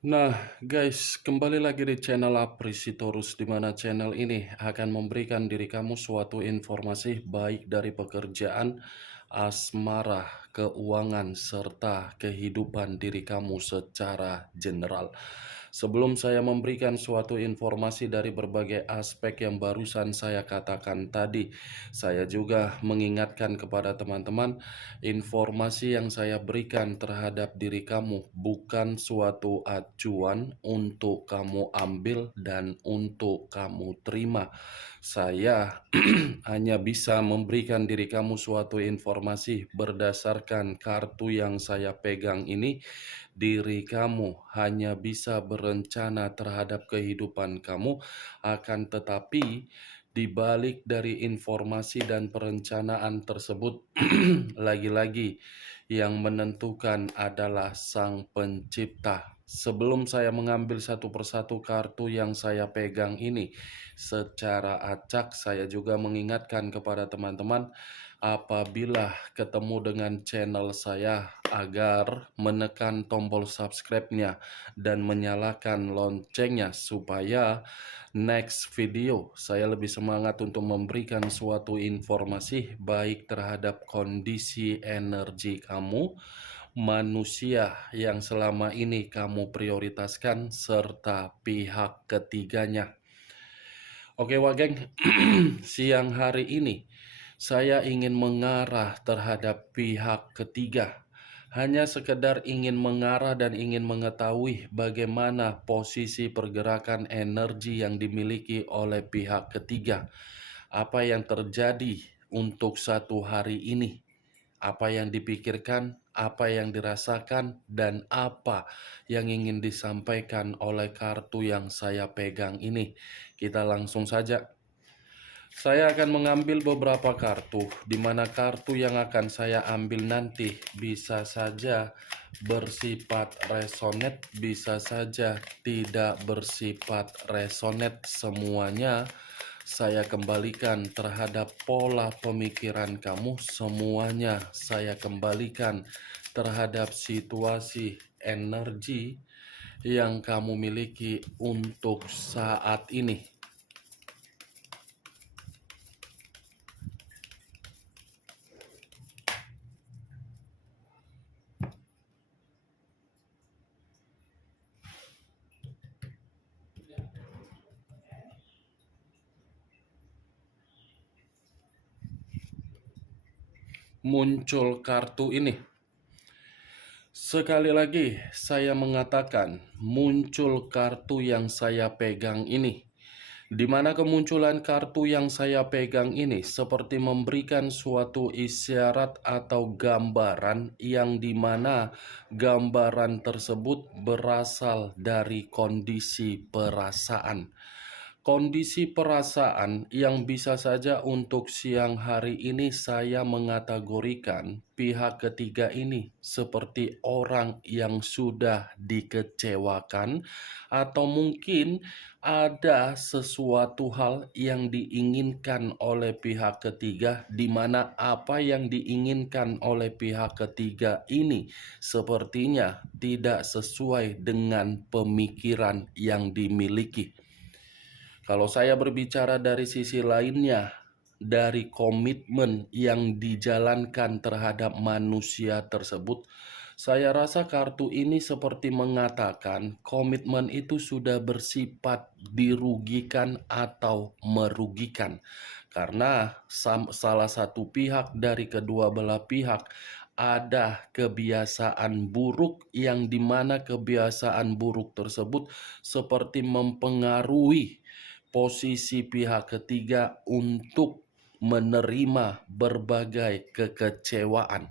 Nah, guys, kembali lagi di channel Aprisitorus, di mana channel ini akan memberikan diri kamu suatu informasi baik dari pekerjaan, asmara, keuangan, serta kehidupan diri kamu secara general. Sebelum saya memberikan suatu informasi dari berbagai aspek yang barusan saya katakan tadi, saya juga mengingatkan kepada teman-teman, informasi yang saya berikan terhadap diri kamu bukan suatu acuan untuk kamu ambil dan untuk kamu terima. Saya hanya bisa memberikan diri kamu suatu informasi berdasarkan kartu yang saya pegang ini. Diri kamu hanya bisa berencana terhadap kehidupan kamu, akan tetapi di balik dari informasi dan perencanaan tersebut, lagi-lagi yang menentukan adalah Sang Pencipta. Sebelum saya mengambil satu persatu kartu yang saya pegang ini secara acak, saya juga mengingatkan kepada teman-teman apabila ketemu dengan channel saya agar menekan tombol subscribe-nya dan menyalakan loncengnya supaya next video saya lebih semangat untuk memberikan suatu informasi baik terhadap kondisi energi kamu, manusia yang selama ini kamu prioritaskan, serta pihak ketiganya. Oke Wageng, siang hari ini saya ingin mengarah terhadap pihak ketiga. Hanya sekedar ingin mengarah dan ingin mengetahui bagaimana posisi pergerakan energi yang dimiliki oleh pihak ketiga. Apa yang terjadi untuk satu hari ini, apa yang dipikirkan, apa yang dirasakan, dan apa yang ingin disampaikan oleh kartu yang saya pegang ini. Kita langsung saja. Saya akan mengambil beberapa kartu, di mana kartu yang akan saya ambil nanti bisa saja bersifat resonate, bisa saja tidak bersifat resonate. Semuanya saya kembalikan terhadap pola pemikiran kamu, semuanya saya kembalikan terhadap situasi energi yang kamu miliki untuk saat ini. Muncul kartu ini. Sekali lagi saya mengatakan muncul kartu yang saya pegang ini, di mana kemunculan kartu yang saya pegang ini seperti memberikan suatu isyarat atau gambaran yang dimana gambaran tersebut berasal dari kondisi perasaan. Kondisi perasaan yang bisa saja untuk siang hari ini saya mengategorikan pihak ketiga ini seperti orang yang sudah dikecewakan, atau mungkin ada sesuatu hal yang diinginkan oleh pihak ketiga, di mana apa yang diinginkan oleh pihak ketiga ini sepertinya tidak sesuai dengan pemikiran yang dimiliki. Kalau saya berbicara dari sisi lainnya, dari komitmen yang dijalankan terhadap manusia tersebut, saya rasa kartu ini seperti mengatakan komitmen itu sudah bersifat dirugikan atau merugikan. Karena salah satu pihak dari kedua belah pihak ada kebiasaan buruk yang dimana kebiasaan buruk tersebut seperti mempengaruhi posisi pihak ketiga untuk menerima berbagai kekecewaan.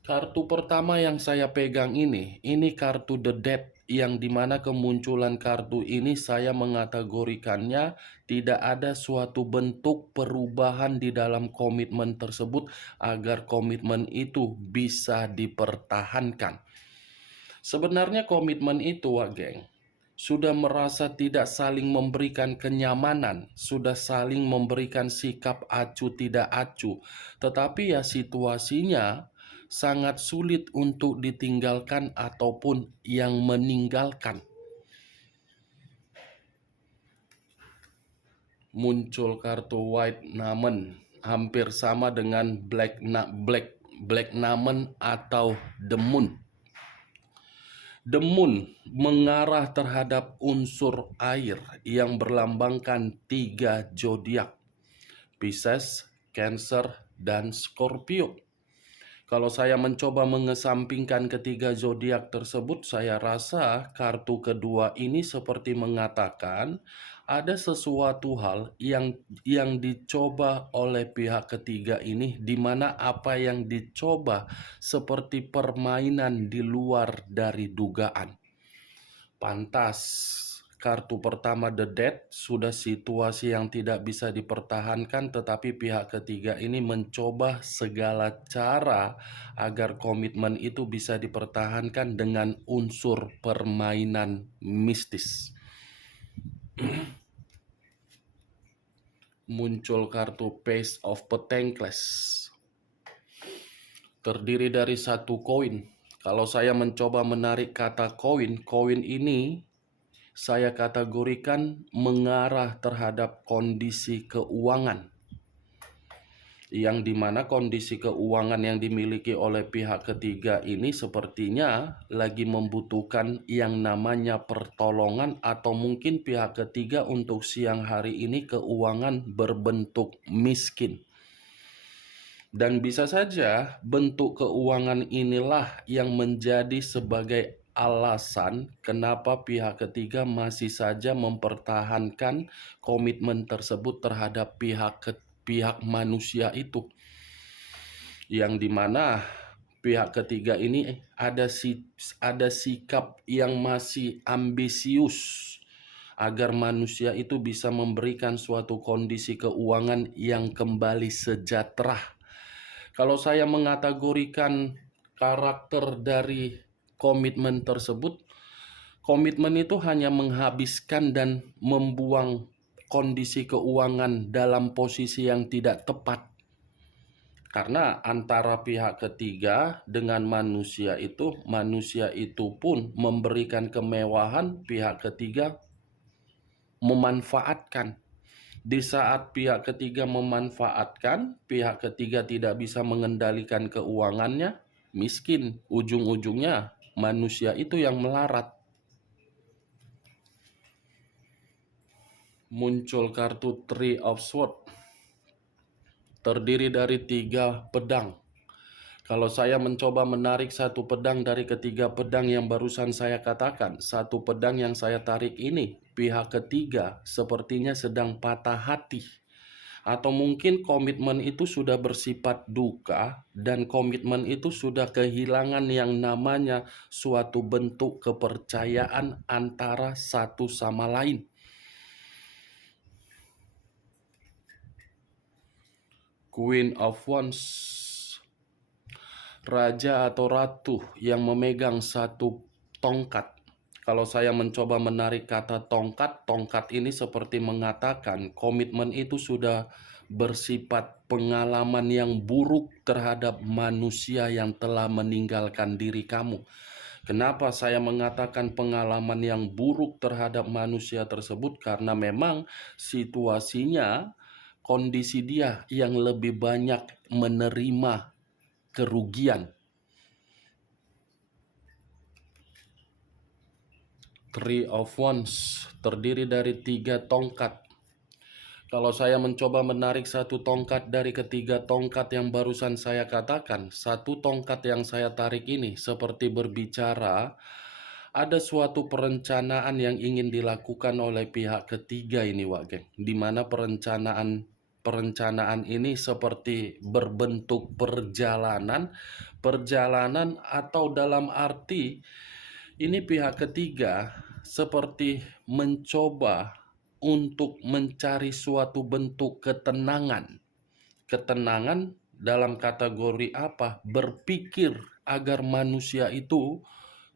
Kartu pertama yang saya pegang ini kartu The Death, yang dimana kemunculan kartu ini saya mengategorikannya tidak ada suatu bentuk perubahan di dalam komitmen tersebut agar komitmen itu bisa dipertahankan. Sebenarnya komitmen itu, geng, sudah merasa tidak saling memberikan kenyamanan, sudah saling memberikan sikap acuh tidak acuh. Tetapi ya situasinya sangat sulit untuk ditinggalkan ataupun yang meninggalkan. Muncul kartu White Namen, hampir sama dengan Black Namen atau The Moon. The Moon mengarah terhadap unsur air yang berlambangkan 3 zodiak, Pisces, Cancer, dan Scorpio. Kalau saya mencoba mengesampingkan ketiga zodiak tersebut, saya rasa kartu kedua ini seperti mengatakan ada sesuatu hal yang dicoba oleh pihak ketiga ini, di mana apa yang dicoba seperti permainan di luar dari dugaan. Pantas kartu pertama The Death sudah situasi yang tidak bisa dipertahankan, tetapi pihak ketiga ini mencoba segala cara agar komitmen itu bisa dipertahankan dengan unsur permainan mistis. Muncul kartu Page of Pentacles, terdiri dari 1 koin. Kalau saya mencoba menarik kata koin ini saya kategorikan mengarah terhadap kondisi keuangan, yang dimana kondisi keuangan yang dimiliki oleh pihak ketiga ini sepertinya lagi membutuhkan yang namanya pertolongan, atau mungkin pihak ketiga untuk siang hari ini keuangan berbentuk miskin. Dan bisa saja bentuk keuangan inilah yang menjadi sebagai alasan kenapa pihak ketiga masih saja mempertahankan komitmen tersebut terhadap pihak manusia itu. Yang dimana pihak ketiga ini ada sikap yang masih ambisius agar manusia itu bisa memberikan suatu kondisi keuangan yang kembali sejahtera. Kalau saya mengategorikan karakter dari komitmen tersebut, komitmen itu hanya menghabiskan dan membuang kondisi keuangan dalam posisi yang tidak tepat. Karena antara pihak ketiga dengan manusia itu pun memberikan kemewahan, pihak ketiga memanfaatkan. Di saat pihak ketiga memanfaatkan, pihak ketiga tidak bisa mengendalikan keuangannya, miskin. Ujung-ujungnya manusia itu yang melarat. Muncul kartu Three of Swords, terdiri dari 3 pedang. Kalau saya mencoba menarik 1 pedang dari ketiga pedang yang barusan saya katakan, 1 pedang yang saya tarik ini, pihak ketiga sepertinya sedang patah hati. Atau mungkin komitmen itu sudah bersifat duka, dan komitmen itu sudah kehilangan yang namanya suatu bentuk kepercayaan antara satu sama lain. Queen of Wands, raja atau ratu yang memegang 1 tongkat. Kalau saya mencoba menarik kata tongkat ini seperti mengatakan komitmen itu sudah bersifat pengalaman yang buruk terhadap manusia yang telah meninggalkan diri kamu. Kenapa saya mengatakan pengalaman yang buruk terhadap manusia tersebut? Karena memang situasinya, kondisi dia yang lebih banyak menerima kerugian. Three of Wands terdiri dari 3 tongkat. Kalau saya mencoba menarik 1 tongkat dari ketiga tongkat yang barusan saya katakan, 1 tongkat yang saya tarik ini seperti berbicara ada suatu perencanaan yang ingin dilakukan oleh pihak ketiga ini, Wak Geng. Di mana perencanaan ini seperti berbentuk perjalanan atau dalam arti ini pihak ketiga seperti mencoba untuk mencari suatu bentuk ketenangan. Ketenangan dalam kategori apa? Berpikir agar manusia itu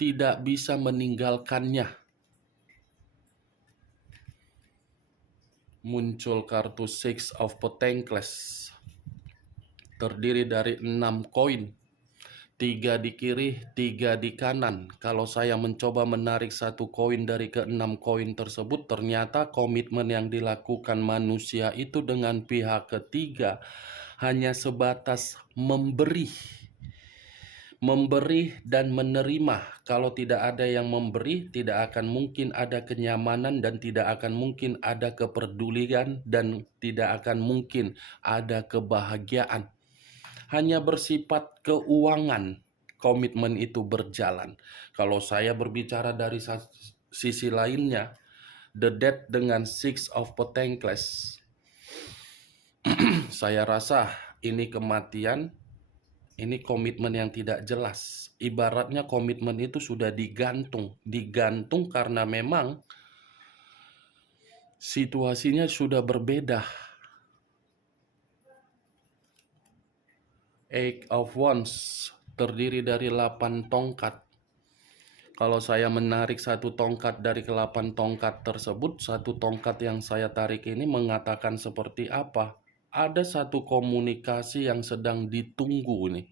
tidak bisa meninggalkannya. Muncul kartu Six of Pentacles, terdiri dari 6 koin. 3 di kiri, 3 di kanan. Kalau saya mencoba menarik satu koin dari ke-6 koin tersebut, ternyata komitmen yang dilakukan manusia itu dengan pihak ketiga hanya sebatas memberi dan menerima. Kalau tidak ada yang memberi, tidak akan mungkin ada kenyamanan dan tidak akan mungkin ada kepedulian dan tidak akan mungkin ada kebahagiaan. Hanya bersifat keuangan komitmen itu berjalan. Kalau saya berbicara dari sisi lainnya, the death dengan Six of Pentacles, saya rasa ini kematian. Ini komitmen yang tidak jelas. Ibaratnya komitmen itu sudah digantung. Digantung karena memang situasinya sudah berbeda. Eight of Wands terdiri dari 8 tongkat. Kalau saya menarik satu tongkat dari ke-8 tongkat tersebut, satu tongkat yang saya tarik ini mengatakan seperti apa? Ada satu komunikasi yang sedang ditunggu nih.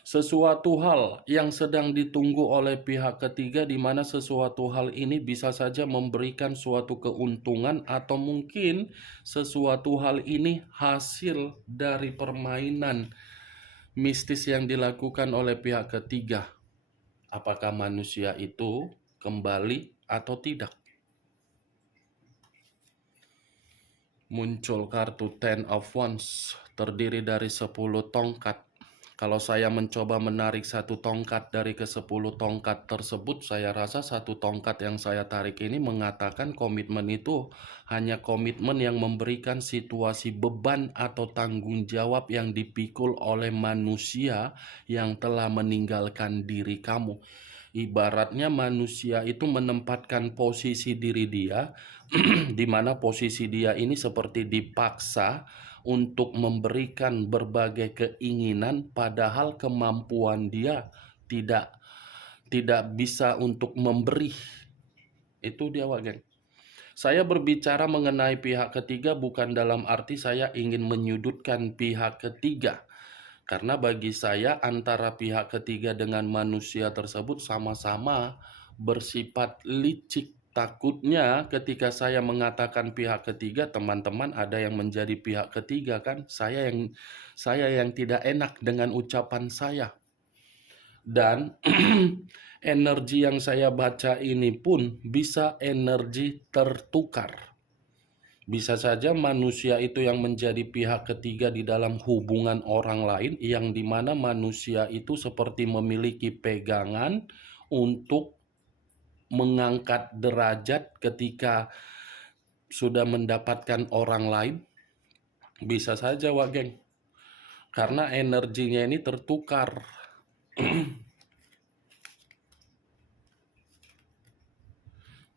Sesuatu hal yang sedang ditunggu oleh pihak ketiga, di mana sesuatu hal ini bisa saja memberikan suatu keuntungan atau mungkin sesuatu hal ini hasil dari permainan mistis yang dilakukan oleh pihak ketiga. Apakah manusia itu kembali atau tidak? Muncul kartu Ten of Wands terdiri dari 10 tongkat. Kalau saya mencoba menarik satu tongkat dari ke-10 tongkat tersebut, saya rasa satu tongkat yang saya tarik ini mengatakan komitmen itu hanya komitmen yang memberikan situasi beban atau tanggung jawab yang dipikul oleh manusia yang telah meninggalkan diri kamu. Ibaratnya manusia itu menempatkan posisi diri dia di mana posisi dia ini seperti dipaksa untuk memberikan berbagai keinginan, padahal kemampuan dia tidak bisa untuk memberi. Itu dia, Wak Geng. Saya berbicara mengenai pihak ketiga bukan dalam arti saya ingin menyudutkan pihak ketiga. Karena bagi saya antara pihak ketiga dengan manusia tersebut sama-sama bersifat licik. Takutnya ketika saya mengatakan pihak ketiga, teman-teman ada yang menjadi pihak ketiga kan? Saya yang tidak enak dengan ucapan saya. Dan energi yang saya baca ini pun bisa energi tertukar. Bisa saja manusia itu yang menjadi pihak ketiga di dalam hubungan orang lain, yang dimana manusia itu seperti memiliki pegangan untuk mengangkat derajat ketika sudah mendapatkan orang lain. Bisa saja, Wak Geng. Karena energinya ini tertukar.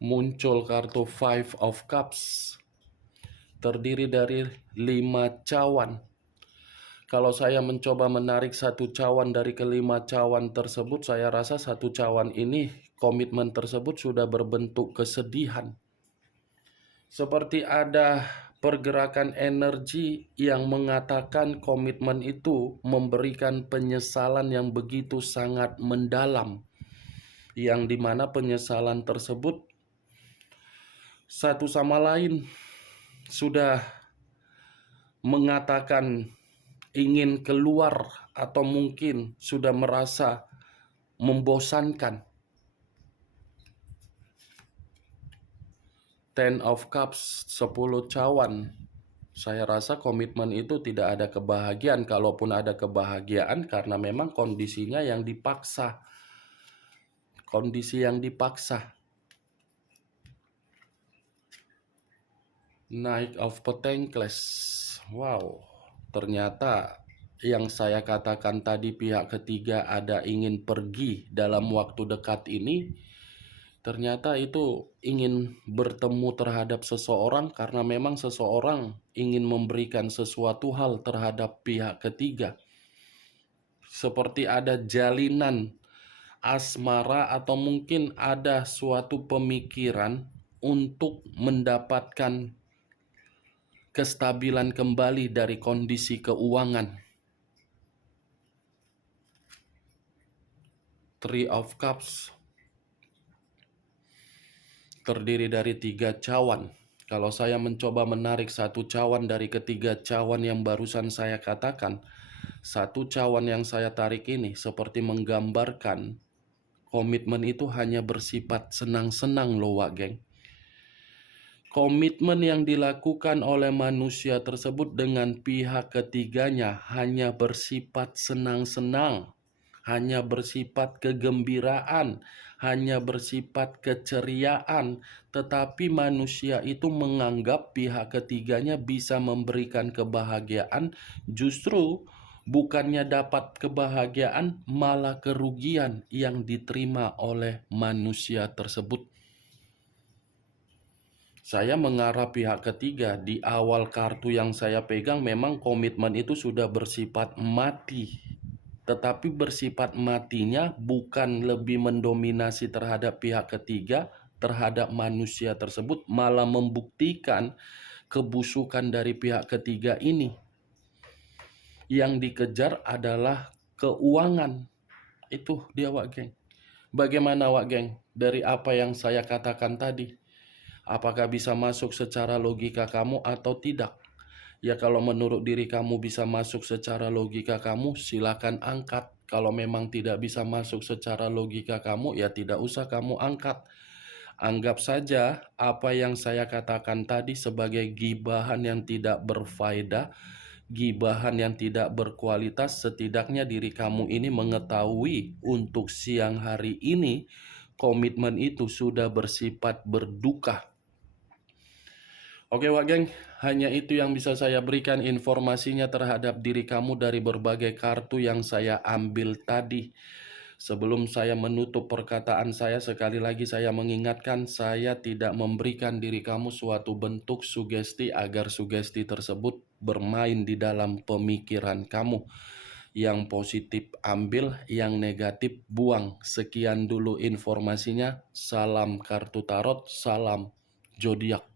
Muncul kartu Five of Cups terdiri dari 5 cawan. Kalau saya mencoba menarik satu cawan dari ke-5 cawan tersebut, saya rasa satu cawan ini komitmen tersebut sudah berbentuk kesedihan. Seperti ada pergerakan energi yang mengatakan komitmen itu memberikan penyesalan yang begitu sangat mendalam, yang dimana penyesalan tersebut satu sama lain sudah mengatakan ingin keluar atau mungkin sudah merasa membosankan. Ten of Cups, 10 cawan. Saya rasa komitmen itu tidak ada kebahagiaan. Kalaupun ada kebahagiaan karena memang kondisinya yang dipaksa. Kondisi yang dipaksa. Knight of Pentacles. Wow, ternyata yang saya katakan tadi pihak ketiga ada ingin pergi dalam waktu dekat ini, ternyata itu ingin bertemu terhadap seseorang karena memang seseorang ingin memberikan sesuatu hal terhadap pihak ketiga. Seperti ada jalinan asmara atau mungkin ada suatu pemikiran untuk mendapatkan kestabilan kembali dari kondisi keuangan. Three of Cups terdiri dari 3 cawan. Kalau saya mencoba menarik satu cawan dari ketiga cawan yang barusan saya katakan, satu cawan yang saya tarik ini seperti menggambarkan komitmen itu hanya bersifat senang-senang loh, Wak Geng. Komitmen yang dilakukan oleh manusia tersebut dengan pihak ketiganya hanya bersifat senang-senang, hanya bersifat kegembiraan, hanya bersifat keceriaan, tetapi manusia itu menganggap pihak ketiganya bisa memberikan kebahagiaan, justru bukannya dapat kebahagiaan, malah kerugian yang diterima oleh manusia tersebut. Saya mengarah pihak ketiga. Di awal kartu yang saya pegang memang komitmen itu sudah bersifat mati. Tetapi bersifat matinya bukan lebih mendominasi terhadap pihak ketiga, terhadap manusia tersebut, malah membuktikan kebusukan dari pihak ketiga ini. Yang dikejar adalah keuangan. Itu dia, Wak Geng. Bagaimana, Wak Geng, dari apa yang saya katakan tadi? Apakah bisa masuk secara logika kamu atau tidak? Ya kalau menurut diri kamu bisa masuk secara logika kamu, silakan angkat. Kalau memang tidak bisa masuk secara logika kamu, ya tidak usah kamu angkat. Anggap saja apa yang saya katakan tadi sebagai gibahan yang tidak berfaedah, gibahan yang tidak berkualitas. Setidaknya diri kamu ini mengetahui untuk siang hari ini komitmen itu sudah bersifat berduka. Oke Wak Geng, hanya itu yang bisa saya berikan informasinya terhadap diri kamu dari berbagai kartu yang saya ambil tadi. Sebelum saya menutup perkataan saya, sekali lagi saya mengingatkan, saya tidak memberikan diri kamu suatu bentuk sugesti agar sugesti tersebut bermain di dalam pemikiran kamu. Yang positif ambil, yang negatif buang. Sekian dulu informasinya. Salam kartu tarot, salam zodiak.